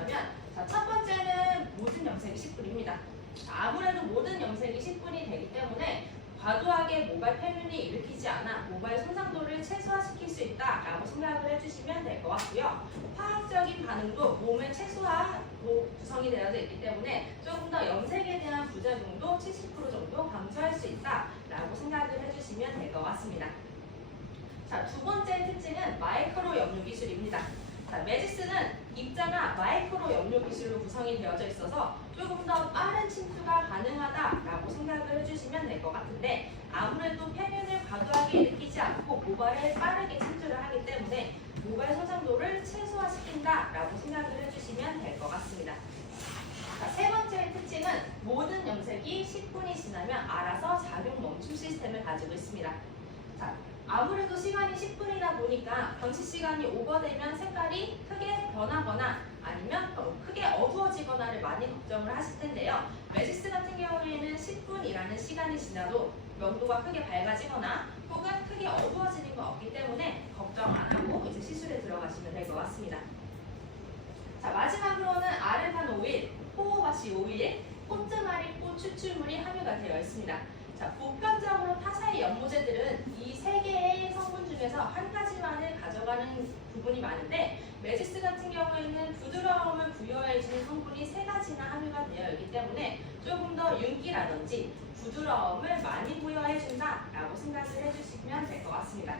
보자면 자, 첫 번째는 모든 염색이 10분입니다. 아무래도 모든 염색이 10분이 되기 때문에 과도하게 모발 폐륜이 일으키지 않아 모발 손상도를 최소화시킬 수 있다라고 생각을 해주시면 될 것 같고요. 화학적인 반응도 몸의 최소화로 구성이 되어져 있기 때문에 조금 더 염색에 대한 부작용도 70% 정도 감소할 수 있다라고 생각을 해주시면 될 것 같습니다. 자, 두 번째 특징은 마이크로 염료 기술입니다. 자, 매지스는 입자가 마이크로 염료 기술로 구성이 되어져 있어서 조금 더 빠른 침투가 가능하다라고 생각을 해주시면 될 것 같은데 아무래도 폐륜을 과도하게 일으키지 않고 모발에 빠르게 침투를 하기 때문에 모발 손상도를 최소화시킨다라고 생각을 해주시면 될 것 같습니다. 자, 세 번째 특징은 모든 염색이 10분이 지나면 알아서 작용 멈춤 시스템을 가지고 있습니다. 자, 아무래도 시간이 10분이다 보니까 방치 시간이 오버되면 색깔이 변 하거나 아니면 어, 크게 어두워지거나를 많이 걱정을 하실 텐데요. 매지스 같은 경우에는 10분이라는 시간이 지나도 명도가 크게 밝아지거나 혹은 크게 어두워지는 거 없기 때문에 걱정 안 하고 이제 시술에 들어가시면 될 것 같습니다. 자 마지막으로는 아르간 오일, 호호바시 오일, 꽃즈마리 꽃 추출물이 함유가 되어 있습니다. 자 보편적으로 타사의 연모제들은 이세 개의 성분 중에서 한 가지만을 가져가는 부분이 많은데 메지스 같은 경우에는 부드러움을 부여해주는 성분이 세 가지나 함유가 되어 있기 때문에 조금 더 윤기라든지 부드러움을 많이 부여해준다라고 생각을 해주시면 될 것 같습니다.